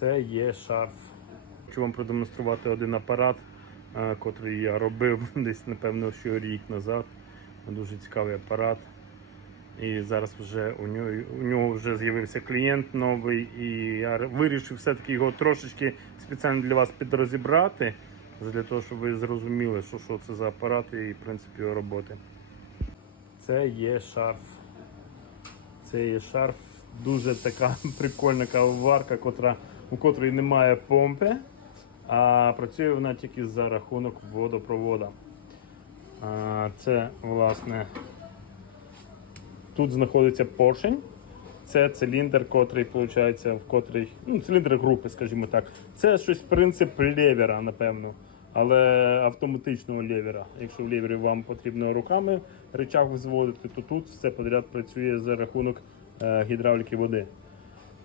Це є шарф. Хочу вам продемонструвати один апарат, е, котрий я робив десь, напевно, ще рік назад. Дуже цікавий апарат. І зараз вже у нього, у нього вже з'явився клієнт новий, і я вирішив все-таки його трошечки спеціально для вас підрозібрати, для того, щоб ви зрозуміли, що, що це за апарат і в принципі його роботи. Це є шарф. Це є шарф, дуже така прикольна кавоварка, котра, у котрої немає помпи, а працює вона тільки за рахунок водопроводу. Це, власне, тут знаходиться поршень. Це циліндр, котрий, виходить, в котрий, ну, циліндр групи, скажімо так. Це щось принцип левера, напевно. Але автоматичного левера. Якщо в левері вам потрібно руками речах взводити, то тут все подряд працює за рахунок е, гідравліки води.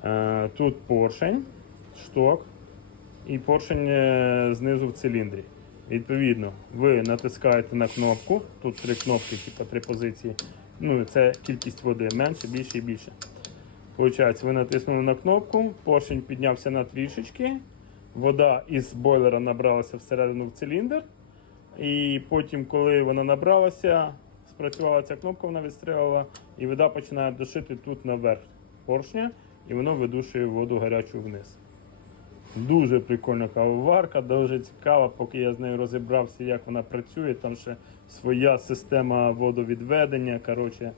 Е, тут поршень, шток і поршень е, знизу в циліндрі. Відповідно, ви натискаєте на кнопку, тут три кнопки, типу три позиції. Ну, це кількість води менше, більше і більше. Получається, ви натиснули на кнопку, поршень піднявся на трішечки, вода із бойлера набралася всередину в циліндр. І потім, коли вона набралася, спрацювала ця кнопка, вона відстрілила, і вода починає душити тут наверх поршня, і воно видушує воду гарячу вниз. Дуже прикольна кавоварка, дуже цікава, поки я з нею розібрався, як вона працює. Там ще своя система водовідведення. Коротше,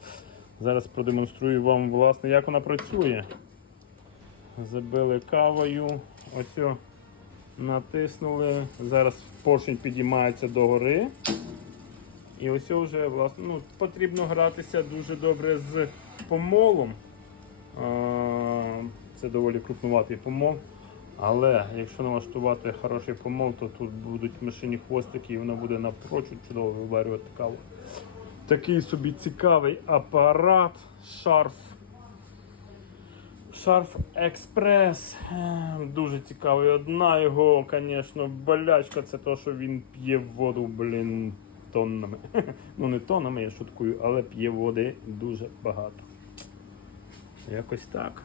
зараз продемонструю вам, власне, як вона працює. Забили кавою, ось натиснули. Зараз поршень підіймається догори. І ось вже власне, ну, потрібно гратися дуже добре з помолом. Це доволі крупнуватий помол. Але якщо налаштувати хороший помол, то тут будуть в машині хвостики і воно буде напрочуд чудово виварювати каву. Такий собі цікавий апарат, шарф. Шарф Експрес. Е, Дуже цікавий. Одна його, звісно, болячка це те, що він п'є воду, блін, тоннами. Ну не тоннами, я шуткую, але п'є води дуже багато. Якось так.